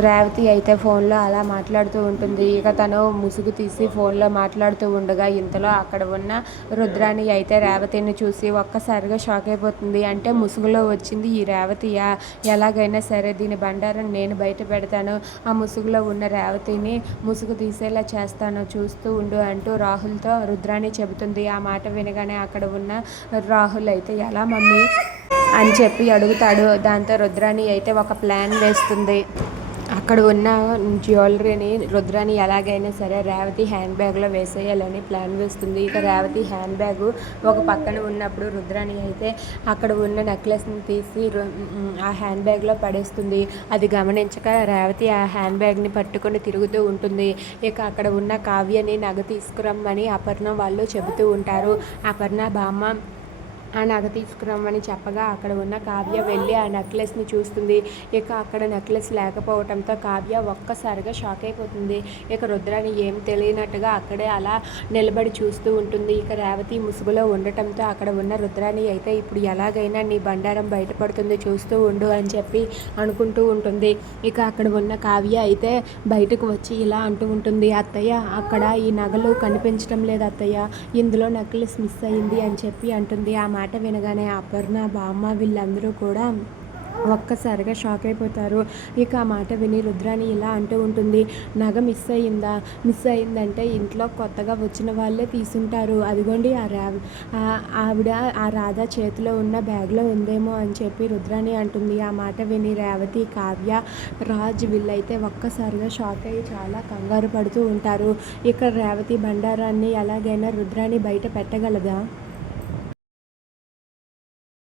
రేవతి అయితే ఫోన్లో అలా మాట్లాడుతూ ఉంటుంది. ఇక తను ముసుగు తీసి ఫోన్లో మాట్లాడుతూ ఉండగా ఇంతలో అక్కడ ఉన్న రుద్రాణి అయితే రేవతిని చూసి ఒక్కసారిగా షాక్ అయిపోతుంది. అంటే ముసుగులో వచ్చింది ఈ రేవతియా? ఎలాగైనా సరే దీని బండారం నేను బయట పెడతాను. ఆ ముసుగులో ఉన్న రేవతిని ముసుగు తీసేలా చేస్తాను. చూస్తూ ఉండు అంటూ రాహుల్తో రుద్రాణి చెబుతుంది. ఆ మాట వినగానే అక్కడ ఉన్న రాహుల్ అయితే ఎలా మమ్మీ? అని చెప్పి అడుగుతాడు. దాంతో రుద్రాణి అయితే ఒక ప్లాన్ వేస్తుంది. అక్కడ ఉన్న జ్యువెలరీని రుద్రాని ఎలాగైనా సరే రేవతి హ్యాండ్ బ్యాగ్లో వేసేయాలని ప్లాన్ వేస్తుంది. ఇక రేవతి హ్యాండ్ బ్యాగ్ ఒక పక్కన ఉన్నప్పుడు రుద్రాని అయితే అక్కడ ఉన్న నెక్లెస్ని తీసి రు- ఆ హ్యాండ్ బ్యాగ్లో పడేస్తుంది. అది గమనించక రేవతి ఆ హ్యాండ్ బ్యాగ్ని పట్టుకొని తిరుగుతూ ఉంటుంది. ఇక అక్కడ ఉన్న కావ్యని నగ తీసుకురమ్మని అపర్ణ వాళ్ళు చెబుతూ ఉంటారు. అపర్ణ బామ్మ ఆ నగ తీసుకురమ్మని చెప్పగా అక్కడ ఉన్న కావ్య వెళ్ళి ఆ నెక్లెస్ని చూస్తుంది. ఇక అక్కడ నెక్లెస్ లేకపోవడంతో కావ్య ఒక్కసారిగా షాక్ అయిపోతుంది. ఇక రుద్రాని ఏం తెలియనట్టుగా అక్కడే అలా నిలబడి చూస్తూ ఉంటుంది. ఇక రేవతి ముసుగులో ఉండటంతో అక్కడ ఉన్న రుద్రాని అయితే ఇప్పుడు ఎలాగైనా నీ బండారం బయటపడుతుంది చూస్తూ ఉండు అని చెప్పి అనుకుంటూ ఉంటుంది. ఇక అక్కడ ఉన్న కావ్య అయితే బయటకు వచ్చి ఇలా అంటూ ఉంటుంది. అత్తయ్య అక్కడ ఈ నగలు కనిపించడం లేదు అత్తయ్య. ఇందులో నెక్లెస్ మిస్ అయింది అని చెప్పి అంటుంది. ఆ మాట వినగానే అపర్ణ బామ్మ వీళ్ళందరూ కూడా ఒక్కసారిగా షాక్ అయిపోతారు. ఇక ఆ మాట విని రుద్రాని ఇలా అంటూ ఉంటుంది. నగ మిస్ అయ్యిందా? మిస్ అయిందంటే ఇంట్లో కొత్తగా వచ్చిన వాళ్ళే తీసుంటారు. అదిగోండి ఆ రా ఆవిడ ఆ రాధా చేతిలో ఉన్న బ్యాగ్లో ఉందేమో అని చెప్పి రుద్రాని అంటుంది. ఆ మాట విని రేవతి కావ్య రాజ్ వీళ్ళైతే ఒక్కసారిగా షాక్ అయ్యి చాలా కంగారు పడుతూ ఉంటారు. ఇక రేవతి బండారాన్ని ఎలాగైనా రుద్రాని బయట పెట్టగలదా?